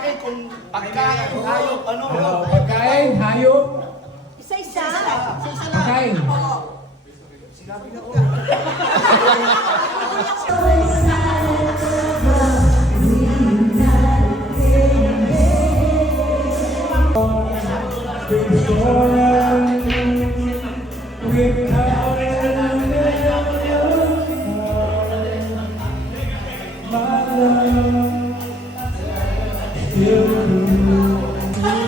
akin kung pagkain, hayop, ano. Pagkain, hayop, Isa-isa. pagkain. Sinabi na ko.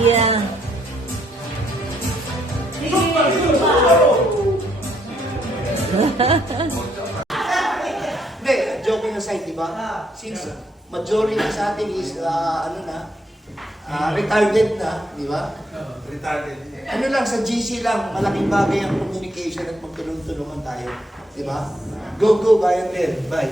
Yeah. Hindi, joking aside, di ba? Since majority sa atin is, retarded na, di ba? Retarded. Ano lang, sa GC lang, malaking bagay ang communication at magtulong-tulungan tayo. Di ba? Go, bayan din. Bye.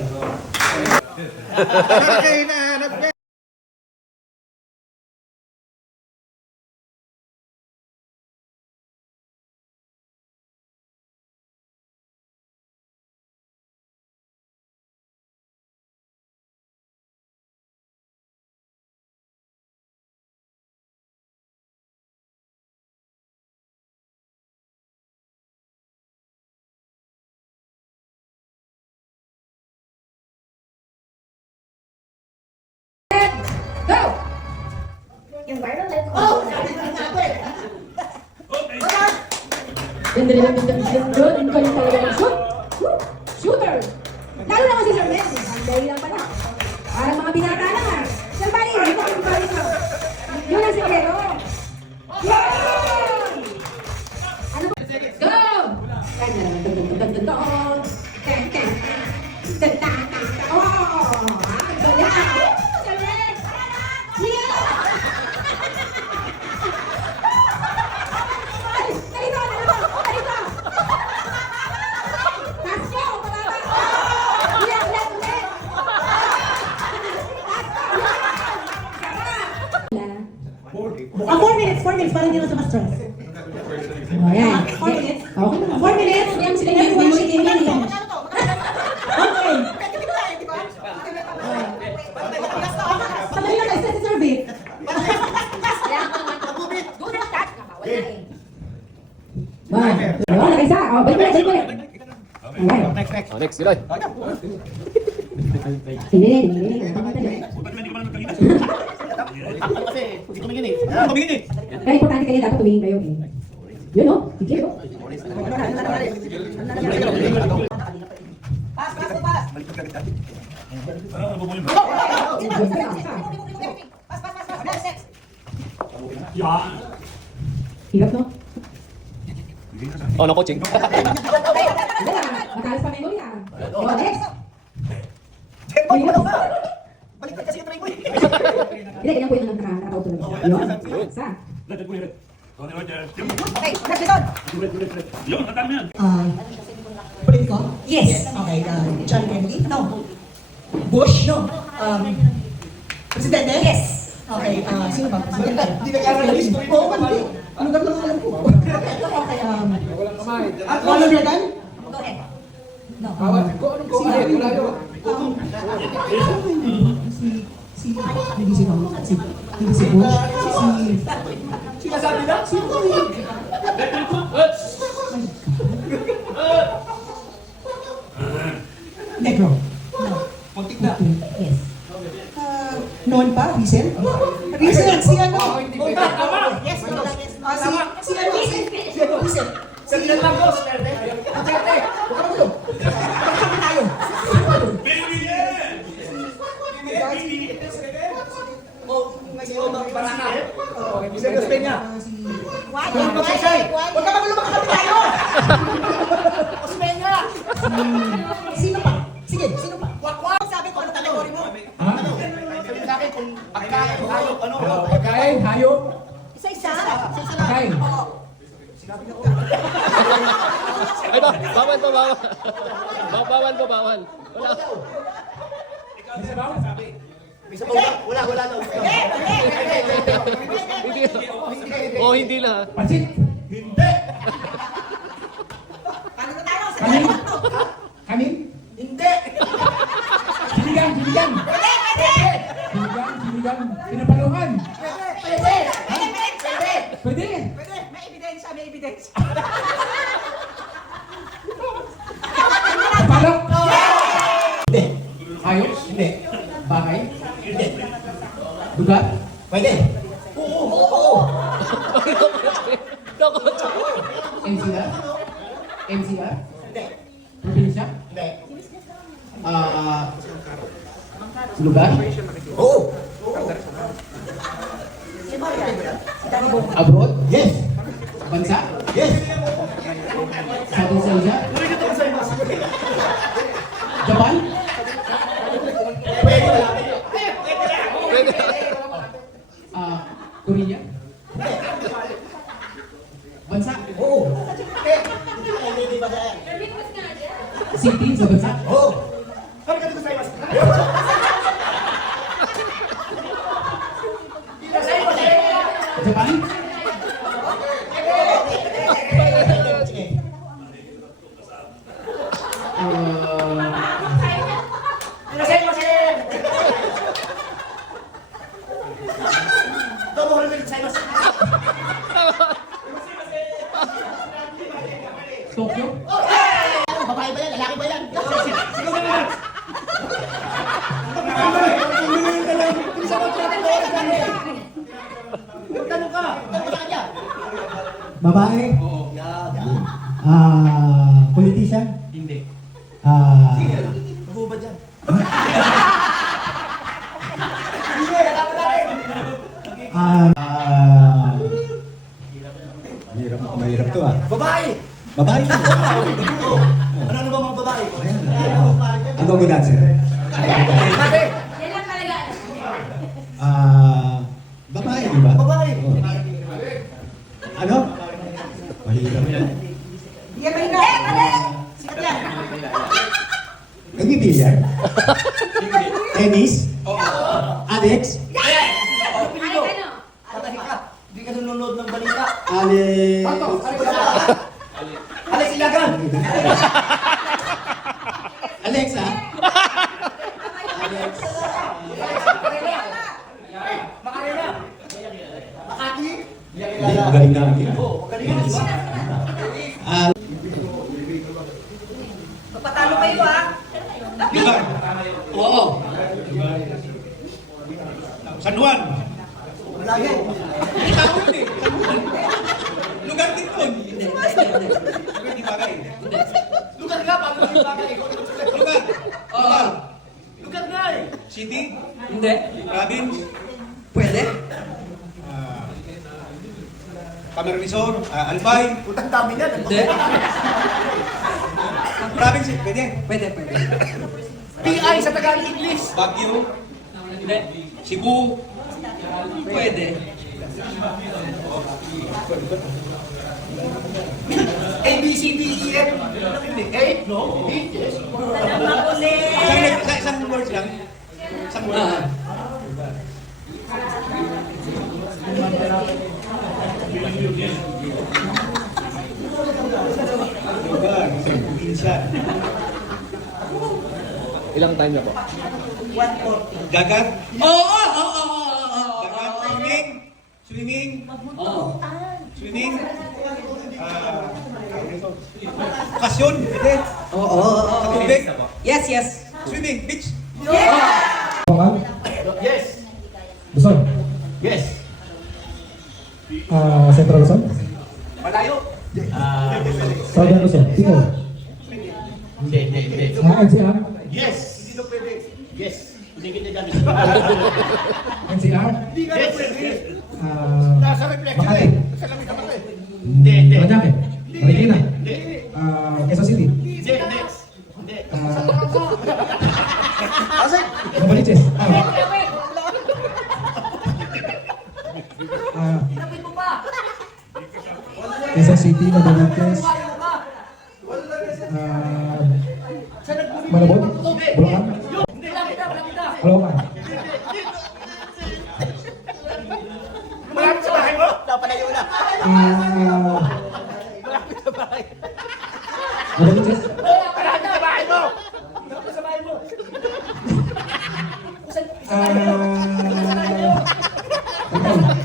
Go! Yung viral life. Oh! Ganda nila doon. Ang galing talaga ng shoot. Shooter! Lalo na kasi Sir Mel. Ang dahil lang pala. Parang mga binata lang ah. Sir Bali, dito ang bali ko. Yun ang sikero. Yun! Ano ba? Go! Kaya na naman. Dun-dun-dun-dun-dun. Oh! Ang galing. Sir Mel! Yeah! Ah, 4 minutes, parang hindi na sa stress. Oh, yan. 4 minutes? Okay na. 4 minutes? Yan, sige, yan. Everyone Sige, should yan. be in. Okay. Sabay na kayo sa survey. Wow. Ayun, nakaisa. Oh, balik mo, balik mo. Alright. Next, Siloy. Sige, sige. Kaya importante kayo dapat tumingin kayo eh. Yun o, sige o. Hirap no? Oh, no coaching. Matalas pa memory ah. Oh, next. Baliktad kasi yung try ko eh. Hindi, ganyan po yung nakakauto lang. Yun. Isa. Pwede ko? Yes. Okay, John Kennedy? No. Bush? No. Presidente? Yes. Okay, sino ba? Presidente? Hindi nag-aaral ng history mo. Oo, hindi. Ano ka lang alam ko? Okay, Ronald Reagan? Go ahead. No. Hindi si Bush. Sinasabi lang? Negro? No. Muntik na. Yes. Noon pa? Recent? Recent? Si ano? Yes, si ano? Recent. Ferdinand Marcos, Verde. Duterte. Huwag ka magulo. Pagkakami tayo. Si Omar Baraka. Senator Peña. Huwag ka magulo, pagkakami tayo. Osmeña. Sino pa? Sige, sino pa? Wakwak. Sabi ko, ano kategori mo? Ano? Sabi sa akin kung pagkain, hayop, ano. Pagkain, hayop, Isa-isa. pagkain. Sinabi na ko. Ay, bawal po, bawal. Bawal po, bawal. Wala. May sabaw na. Wala na. Hindi. Oh, hindi na. Pansit. Hindi. Kanin? Kanin? Hindi. Sinigang. Sinigang. Sinigang. Pinapaluhan. Hayop? Hindi. Bahay? Hindi. Lugar? Pwede. MCR? MCR? Hindi. Probinsya? Hindi. Lugar? Oo. Abroad? Yes. Bansa? Yes. Southeast Asia? Japan? Pwede. Korea? Bansa? Oo. City sa bansa? Oo. Japan? Tokyo? Babae ba yan? Lalaki ba yan? Babae? Politician? Hindi. Mabubad yan. Mahirap to ah. Babae! Babae? Ano ba mga babae? Ang dominancy. Babae! Yan lang talaga. Babae, di ba? Babae! Oh. Ano? Mahirap yan. Nagbibilyar? Tennis? Alex? Ay, ano? Patay ka! Hindi ka nanonood ng balita. Alex? Alex Ilagan! Alexa? Makarena! Makati! Hindi, magaling na akin. Oo, magaling yan, di ba? Papatalo kayo ah. Lugar? Oo. San Juan? Malayo. Ikaw yun eh. San Juan. Lugar din yun. Lugar di bagay. Lugar nga, paano yung bagay? Lugar? Oo. Lugar nga eh! City? Hindi. Province? Pwede? Camarines-Sur? Albay? Putang dami niyan. Hindi. Province? Pwede. Pwede. PI sa Tagalog English. Baguio? Hindi. Cebu? Pwede. A, B, C, D, E, F. Hindi. A? No? B? Yes. Isang words lang. Isang word. Lugar, isang probinsya. Ilang time na po? Dagat? Oo. Dagat? Swimming? Swimming? Bakasyon? Pwede? Oo. Sa tubig? Yes. Swimming? Beach? Yes. Luzon? Yes. Central Luzon? Malayo. Southern Luzon? Ticol? Hindi. NCR? Yes. Hindi na pwede. Yes. Hindi kita gamit. NCR? Yes. Nasa reflection eh. Sa lamig ka pa eh. Hindi. Parañaque? Marikina? Quezon City? Hindi. Next. Hindi. Novaliches? Quezon City, Novaliches? Malabon? Bulacan? Caloocan? Malapit sa bahay mo? Napalayo na. Novaliches? Malapit sa bahay mo. Malapit sa bahay mo.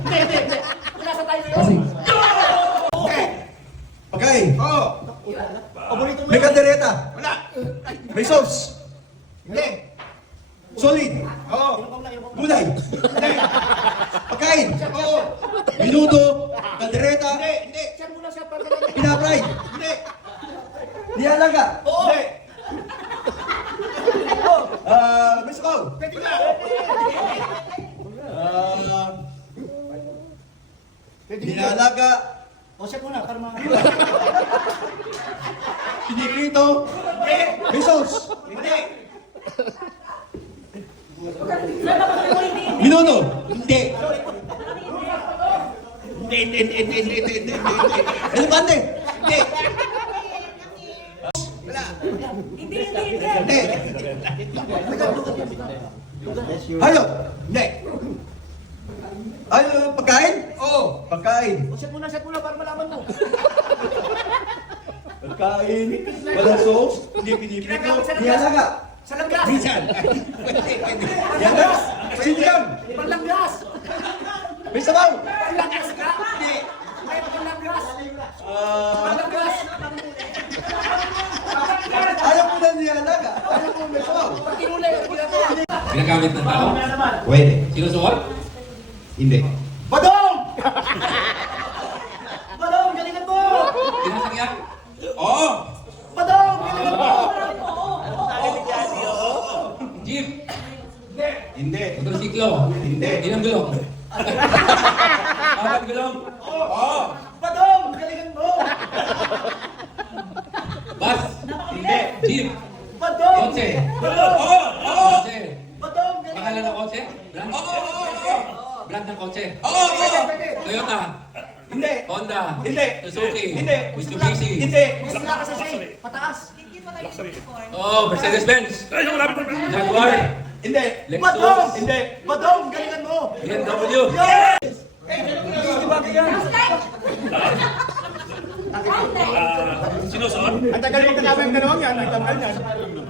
Hindi. Wala sa tayo yun. Pasig? Okay. Oo. Paborito mo May yun. kaldereta. Wala. May sauce. Hindi. Solid. Oo. Gulay. Hindi. Pagkain. Oo. Minuto. Kaldereta. Hindi. Siya muna siya para malaman. Pinapray. Hindi. Nihalaga. Oo. Hindi. Misaw. Pwede na. Nihalaga. O siya muna para mga... Pinikrito. Pesos. Hindi. Minuto. Hindi. Hindi. Elefante. Hindi. Hindi. Hayop. Hindi. Ano, pagkain? Oo, pagkain. O siya muna para malaman mo. Pagkain. Walang sauce. Hindi piniprito. Nihalaga. Sa langgas. Minsan. Nihalaga. Sinigang. Panlanggas. May sabaw. Panlanggas ka. Hindi. May panlanggas. Ah, Panlanggas. ayaw mo na nihalaga. Ayaw mo may sabaw. Patinulay. Ginagamit ng tao? Pwede. Sinusuot? Hindi. Badong! Badong, galingan mo! Sinasakyan? Oo. Badong, galingan mo! Jeep? Hindi. Motorsiklo? Hindi. Ilang gulong? Apat gulong? Oo. Badong, galingan mo! Bus? Hindi. Jeep? Badong! Kotse? Badong! Oo. Oo. Kotse? Badong, galingan Pangalan mo! ng kotse? Brand? Brand ng kotse? Oo. Toyota? Hindi. Honda? Hindi. Suzuki? Hindi. Mitsubishi? Hindi. Mas sila ka sa shade. Pataas. Oh, Mercedes-Benz? Jaguar? Hindi. Badong! Lexus? Hindi. Badong, galingan mo! BMW? Yes! Sinusuot? Ang tagal mo kasama yung dalawang yan. Ang tagal yan.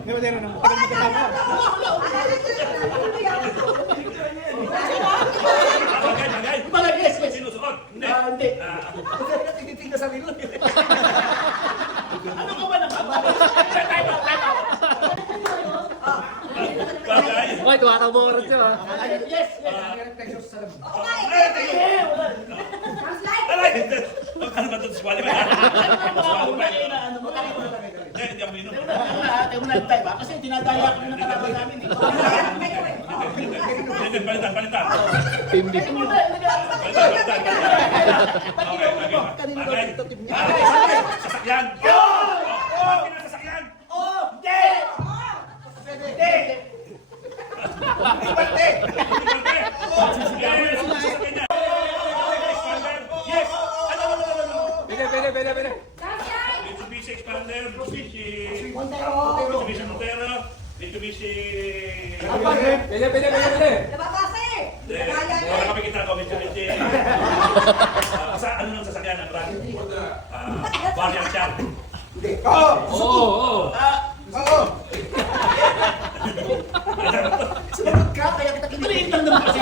Hindi ba din ang tagal mo kasama? Bagay. Sinusuot? Hindi. Hindi. Kasi tinitingnan sa rilo. Ano ka ba naman? Bagay. Hoy, tumatakbo oras siya ha. Yes! Aray! Ano ba ito? Swali ba yan? Swali ba yan? Hindi ako minum. Tayo muna yung time ha? Kasi dinadaya ko yung nakalaban namin eh. Balita. Timbi. Bagay. Sasakyan. Sasakyan. Hindi! Hindi! Yes! Pwede. Mitsubishi Expander, Mitsubishi Montero, Mitsubishi... Pwede. Wala kami kita ko, Mitsubishi... Ano nang sasakyan ang brand? Variant siya. Oo. Sumagot ka, kaya kita kinikilig lang naman kasi.